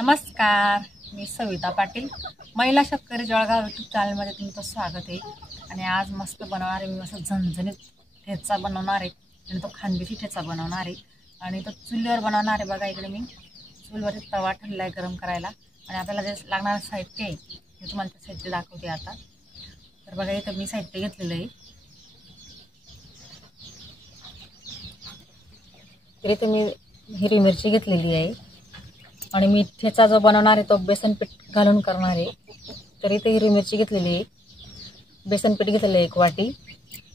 नमस्कार, मी सविता पाटील, महिला शेतकरी जळगाव यूट्यूब चॅनलमध्ये तुमचं स्वागत आहे। आणि आज मस्त बनवणार आहे, मी असं झणझणीत ठेचा बनवणार आहे आणि तो खानदेशी ठेचा बनवणार आहे आणि तो चुलीवर बनवणार आहे। बघा इकडे मी चुलीवरती तवा ठेवला आहे गरम करायला आणि आपल्याला जे लागणारं साहित्य आहे मी तुम्हाला ते साहित्य दाखवते आता। तर बघा इथं मी साहित्य घेतलेलं आहे। तर इथे मी हिरवी मिरची घेतलेली आहे आणि मी ठेचा जो बनवणार आहे तो बेसन पीठ घालून करणार आहे। तर इथे हिरवी मिरची घेतलेली आहे, बेसन पीठ घेतलेलं आहे 1 वाटी,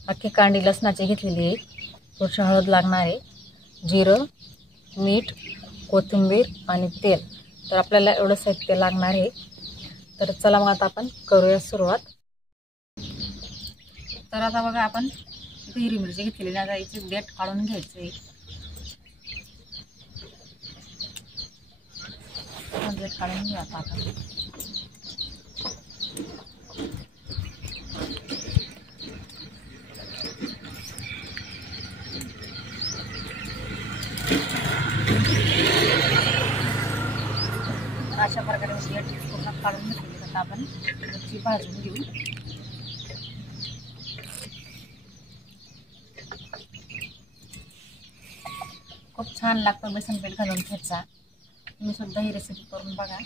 अख्खी कांडी लसणाची घेतलेली आहे, थोडीशी हळद लागणार आहे, जिरं, मीठ, कोथिंबीर आणि तेल। तर आपल्याला एवढं साहित्य लागणार आहे। तर चला मग आता आपण करूया सुरुवात। तर आता बघा आपण इथे हिरवी मिरची घेतलेली आहे, याची देठ काढून घ्यायचं आहे। देठ काढून घेऊ आता आपण। अशा प्रकारे देठ पूर्ण काढून घेतली। आता आपण मिरची भाजून घेऊ। खूप छान लागतो बेसन पीठ घालून ठेचा, तुम्ही सुद्धा ही रेसिपी करून बघा।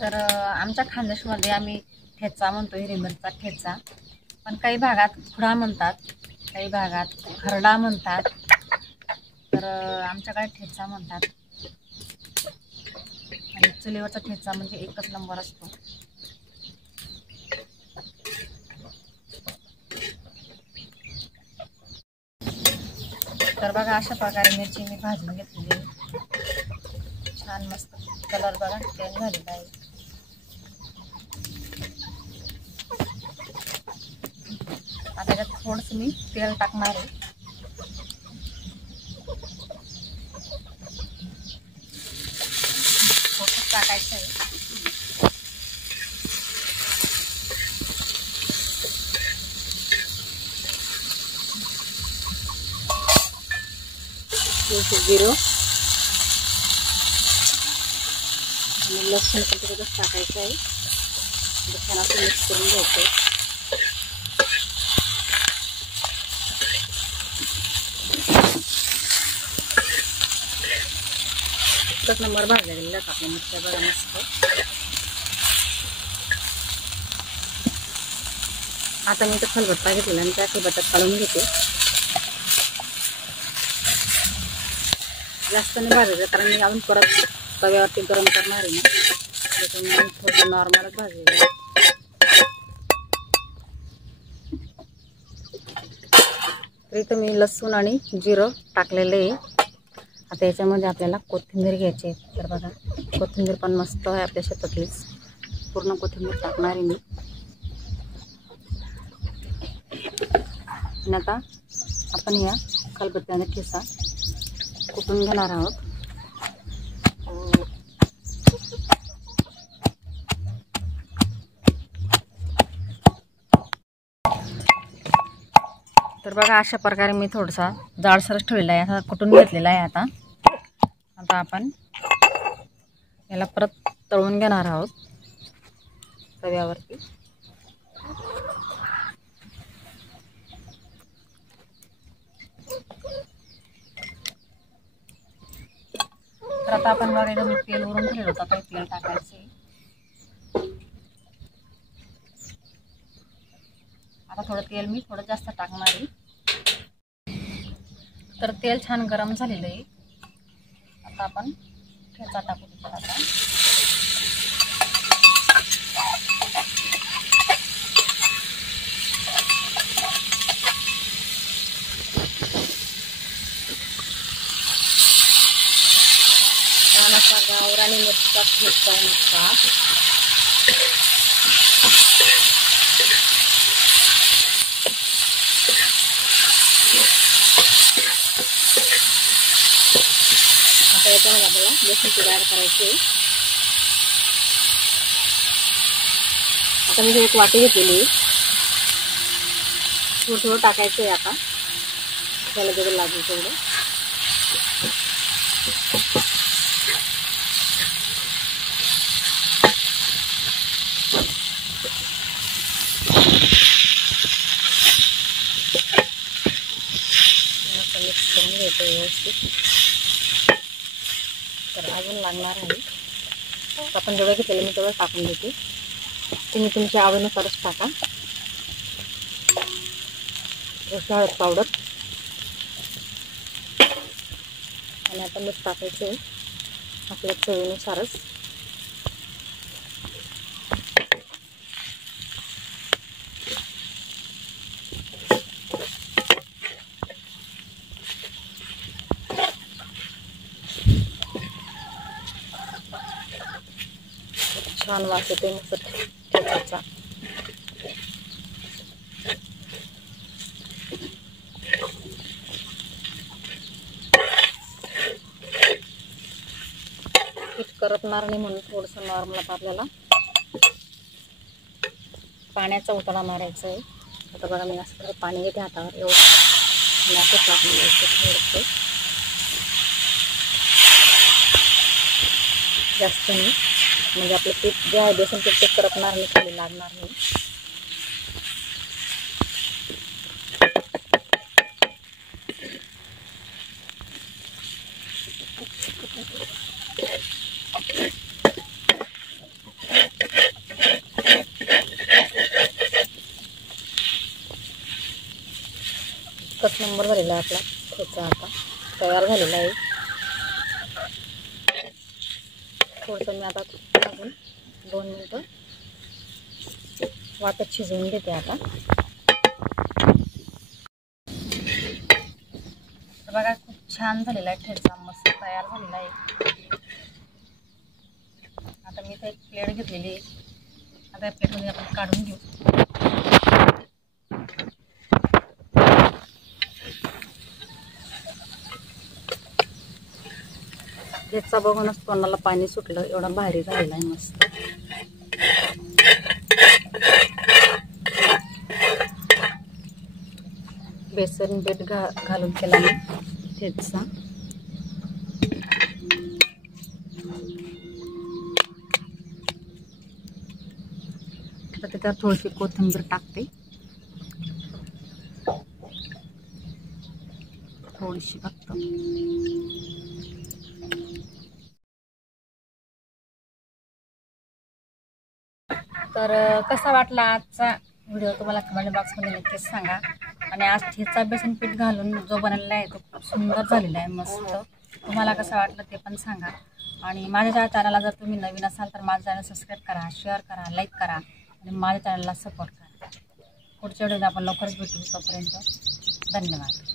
तर आमच्या खानदेशमध्ये आम्ही ठेचा म्हणतो, हिरवी मिरचा ठेचा, पण काही भागात खुडा म्हणतात, काही भागात खरडा म्हणतात, तर आमच्याकडे ठेचा म्हणतात। आणि चुलीवरचा ठेचा म्हणजे एकच नंबर असतो। तर बघा अशा प्रकारे मिरची मी भाजून घेतलेली आहे, छान मस्त कलर बघा चेंज झालेला आहे। आता त्यात थोडंसं मी तेल टाकणार आहे। थोडंसं टाकायचं आहे। जिरं आणि लसूण पण त्याच्यातच टाकायचं आहे, छान असं मिक्स करून घ्यायचं आहे। एकच नंबर भाजल्या गेलेल्या आपल्या मिरच्या बघा मस्त। आता मी तर खलबत्ता घेतलेला आणि त्या खलबत्त्यात काढून घेते। जास्त नाही भाजायचं कारण मी अजून परत तव्यावरती गरम करणार आहे ना, त्याच्यामुळे थोडं नॉर्मलच भाजायचं। तर इथं मी लसूण आणि जिरं टाकलेलं आहे। आता याच्यामध्ये आपल्याला कोथिंबीर घ्यायची आहे। तर बघा कोथिंबीर पण मस्त आहे आपल्या शेतातलीच, पूर्ण कोथिंबीर टाकणार आहे मी। आणि आता आपण या खलबत्त्याने ठेचा कुटून घेणार आहोत। तर बघा अशा प्रकारे मी थोडासा जाडसरच ठेवलेला आहे, असा कुटून घेतलेला आहे। आता आपण याला परत तळून घेणार आहोत तव्यावरती। तर आता आपण बघा इथं मी तेल वरून ठेवलं होतं, आता तेल टाकायचं आहे। आता थोडं तेल मी थोडं जास्त टाकणार आहे। तर तेल छान गरम झालेलं आहे। आता आपण ठेचा टाकू त्याच्यात आता। छान असा गावरानी मिरचीचा ठेचा मस्त। आता याच्यामध्ये आपल्याला बेसन पीठ ॲड करायचे। आता मी एक वाटी घेतलेली आहे, थोडं थोडं टाकायचं आहे आता, त्याला जेवढं लागेल तेवढं. मिक्स करून घ्यायचं व्यवस्थित. तर अजून लागणार आहे, आपण जेवढं घेतलेलं मी तेवढं टाकून देते. तुम्ही तुमच्या आवडीनुसारच टाका. हळद पावडर आणि आता मीठ टाकायचं आहे आपल्या चवीनुसारच. छान वास येते मस्त ठेचाचा. करपणार नाही म्हणून थोडंसं नॉर्मल आता आपल्याला पाण्याचा उताळा मारायचा आहे. आता बघा मी असं पाणी घेते हातावर, एवढं असं टाकून द्यायचं थोडंसं, जास्त नाही, म्हणजे आपलं पीठ जे आहे बेसन पीठ ते करपणार नाही, खाली लागणार नाही. एकच नंबर झालेला आहे आपला ठेचा, आता तयार झालेला आहे. थोडंसं मी आता अजून 2 मिनटं वाटत शिजवून घेते. आता बघा खूप छान झालेला आहे ठेचा, मस्त तयार झालेला आहे. आता मी इथे एक प्लेट घेतलेली आहे, आता या प्लेटमध्ये आपण काढून घेऊ. ठेचा बघूनच तोंडाला पाणी सुटलं, एवढा भारी झालेला आहे मस्त. बेसन पीठ घालून केला मी ठेचा. आता त्याच्यात थोडीशी कोथिंबीर टाकते, थोडीशी फक्त. तर कसा वाटला आजचा व्हिडिओ तुम्हाला कमेंट बॉक्समध्ये नक्कीच सांगा. आणि आज ठेचा बेसन पीठ घालून जो बनवलेला आहे तो खूप सुंदर झालेला आहे मस्त. तुम्हाला कसं वाटलं ते पण सांगा. आणि माझ्या चॅनलला जर तुम्ही नवीन असाल तर माझं चॅनल सबस्क्राईब करा, शेअर करा, लाईक करा आणि माझ्या चॅनलला सपोर्ट करा. पुढच्या व्हिडिओला आपण लवकरच भेटू. तोपर्यंत धन्यवाद.